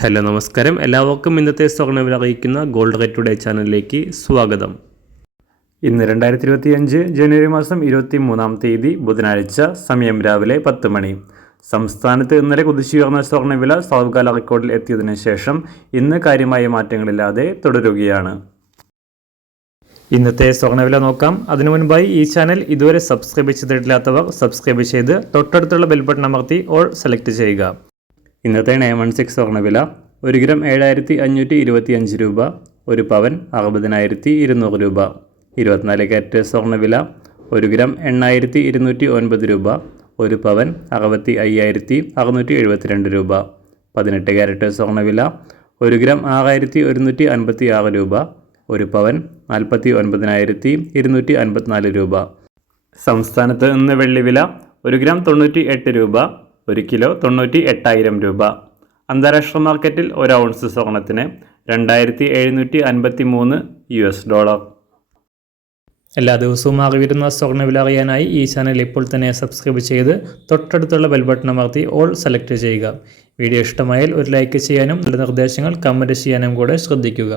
Hello നമസ്കാരം, എല്ലാവർക്കും ഇന്നത്തെ സ്വർണ്ണവില അറിയിക്കുന്ന ഗോൾഡ് റേറ്റ് ടുഡേ ചാനലിലേക്ക് സ്വാഗതം. ഇന്ന് 2025 ജനുവരി മാസം 23-ാം തീയതി ബുധനാഴ്ച, സമയം രാവിലെ 10 മണി. സംസ്ഥാനത്ത് ഇന്നലെ കുതിച്ചുയർന്ന സ്വർണ്ണവില സാവകാല റെക്കോർഡിൽ എത്തിയതിനു ശേഷം ഇന്ന് കാര്യമായ മാറ്റങ്ങളില്ലാതെ തുടരുകയാണ്. ഇന്നത്തെ സ്വർണ്ണവില നോക്കാം. അതിനു മുൻപായി ഈ ചാനൽ ഇതുവരെ സബ്സ്ക്രൈബ് ചെയ്തിട്ടില്ലാത്തവർ സബ്സ്ക്രൈബ് ചെയ്ത് തൊട്ടടുത്തുള്ള ബെൽ ബട്ടൺ അമർത്തി ഓൾ സെലക്ട് ചെയ്യുക. ഇന്നത്തെ 916 സ്വർണ്ണവില 1 ഗ്രാം 7525 രൂപ, 1 പവൻ 60,200 രൂപ. 24 കാരറ്റ് സ്വർണ്ണവില 1 ഗ്രാം 8209 രൂപ, 1 പവൻ 65,672 രൂപ. 18 കാരറ്റ് സ്വർണ്ണവില 1 ഗ്രാം 6156 രൂപ, 1 പവൻ 49,254 രൂപ. സംസ്ഥാനത്ത് ഇന്ന് വെള്ളിവില 1 ഗ്രാം 98 രൂപ, 1 കിലോ 98,000 രൂപ. അന്താരാഷ്ട്ര മാർക്കറ്റിൽ 1 ഔൺസ് സ്വർണത്തിന് $2,753. എല്ലാ ദിവസവും അറിവിരുന്ന സ്വർണ്ണവില അറിയാനായി ഈ ചാനൽ ഇപ്പോൾ തന്നെ സബ്സ്ക്രൈബ് ചെയ്ത് തൊട്ടടുത്തുള്ള ബെൽ ബട്ടൺ അമർത്തി ഓൾ സെലക്ട് ചെയ്യുക. വീഡിയോ ഇഷ്ടമായാൽ ഒരു ലൈക്ക് ചെയ്യാനും നല്ല നിർദ്ദേശങ്ങൾ കമൻറ്റ് ചെയ്യാനും കൂടെ ശ്രദ്ധിക്കുക.